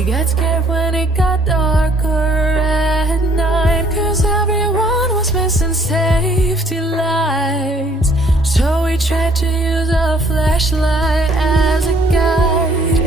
We got scared when it got darker at night, 'cause everyone was missing safety lights. So we tried to use a flashlight as a guide.